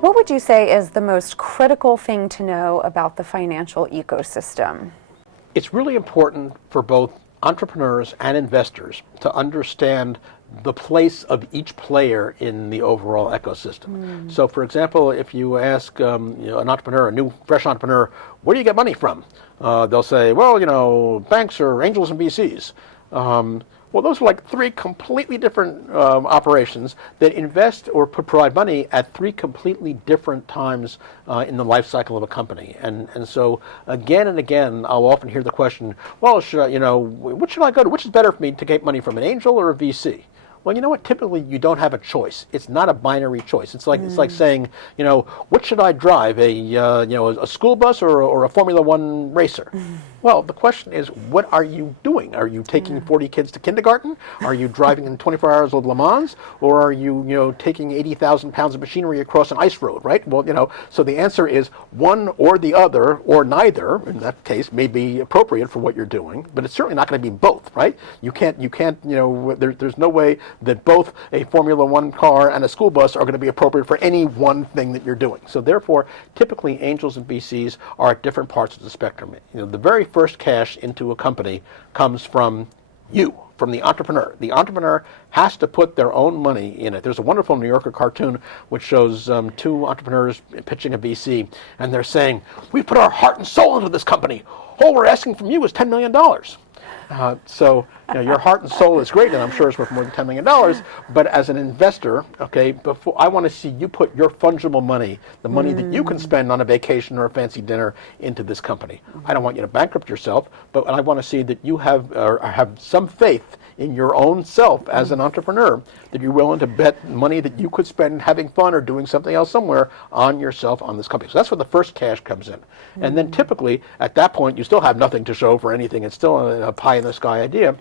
What would you say is the most critical thing to know about the financial ecosystem? It's really important for both entrepreneurs and investors to understand the place of each player in the overall ecosystem. So, for example, if you ask an entrepreneur, a new, fresh entrepreneur, where do you get money from? They'll say, well, banks or angels and VCs. Well, those are like three completely different operations that invest or provide money at three completely different times in the life cycle of a company. And so again and again, I'll often hear the question, well, which should I go to? Which is better for me to get money from an angel or a VC? Well, you know what? Typically, you don't have a choice. It's not a binary choice. It's like saying, what should I drive? A school bus or a Formula One racer? Well, the question is, what are you doing? Are you taking 40 kids to kindergarten? Are you driving in 24 hours of Le Mans? Or are you, taking 80,000 pounds of machinery across an ice road, right? Well, so the answer is one or the other or neither, in that case, may be appropriate for what you're doing, but it's certainly not going to be both, right? You can't, there's no way that both a Formula One car and a school bus are going to be appropriate for any one thing that you're doing. So therefore, typically angels and VCs are at different parts of the spectrum. The very first cash into a company comes from you, from the entrepreneur. The entrepreneur has to put their own money in it. There's a wonderful New Yorker cartoon which shows two entrepreneurs pitching a VC, and they're saying, we put our heart and soul into this company. All we're asking from you is $10 million. So your heart and soul is great, and I'm sure it's worth more than $10 million. But as an investor, before I want to see you put your fungible money, the money that you can spend on a vacation or a fancy dinner, into this company. I don't want you to bankrupt yourself, but I want to see that you have some faith in your own self as an entrepreneur, that you're willing to bet money that you could spend having fun or doing something else somewhere on yourself, on this company. So that's where the first cash comes in. And then typically, at that point, you still have nothing to show for anything. It's still a pie-in-the-sky idea.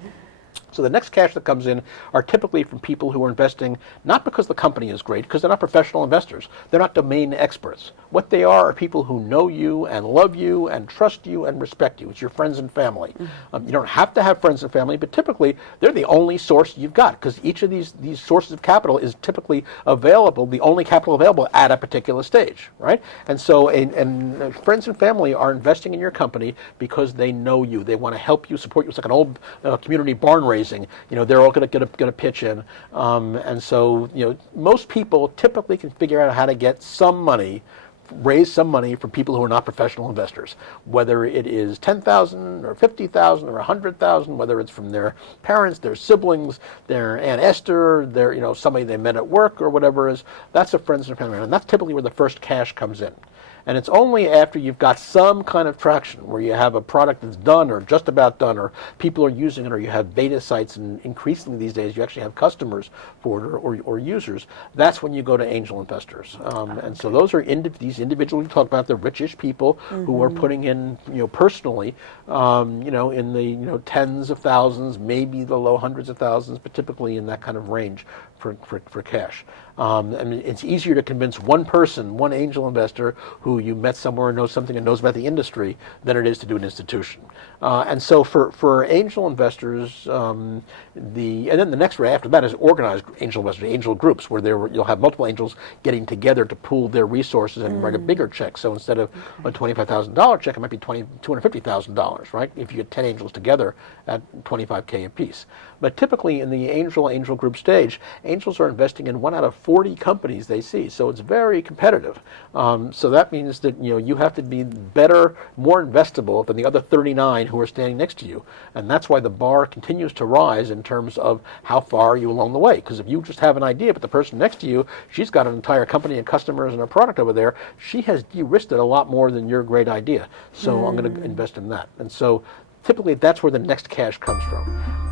So the next cash that comes in are typically from people who are investing not because the company is great, because they're not professional investors. They're not domain experts. What they are people who know you and love you and trust you and respect you. It's your friends and family. You don't have to have friends and family, but typically they're the only source you've got, because each of these sources of capital is typically available, the only capital available at a particular stage, right? And so friends and family are investing in your company because they know you. They want to help you, support you. It's like an old community barn raising. They're all going to pitch in, and so most people typically can figure out how to get some money, raise some money from people who are not professional investors, whether it is $10,000 or $50,000 or $100,000, whether it's from their parents, their siblings, their Aunt Esther, their somebody they met at work or whatever it is. That's a friends and family, and that's typically where the first cash comes in. And it's only after you've got some kind of traction, where you have a product that's done or just about done, or people are using it, or you have beta sites, and increasingly these days you actually have customers for it or users, that's when you go to angel investors. And so those are these individuals you talk about, the richish people who are putting in personally in the tens of thousands, maybe the low hundreds of thousands, but typically in that kind of range for cash. It's easier to convince one person, one angel investor who you met somewhere and knows something and knows about the industry, than it is to do an institution. And so for angel investors, and then the next way after that is organized angel investors, angel groups, where you'll have multiple angels getting together to pool their resources and write a bigger check. So instead of a $25,000 check, it might be $250,000, right? If you get 10 angels together at $25K a piece. But typically in the angel group stage, angels are investing in 1 out of 40 companies they see. So it's very competitive. So that means that you have to be better, more investable than the other 39 who are standing next to you. And that's why the bar continues to rise in terms of how far are you along the way. Because if you just have an idea, but the person next to you, she's got an entire company and customers and a product over there, she has de-risked it a lot more than your great idea. So I'm going to invest in that. And so typically that's where the next cash comes from.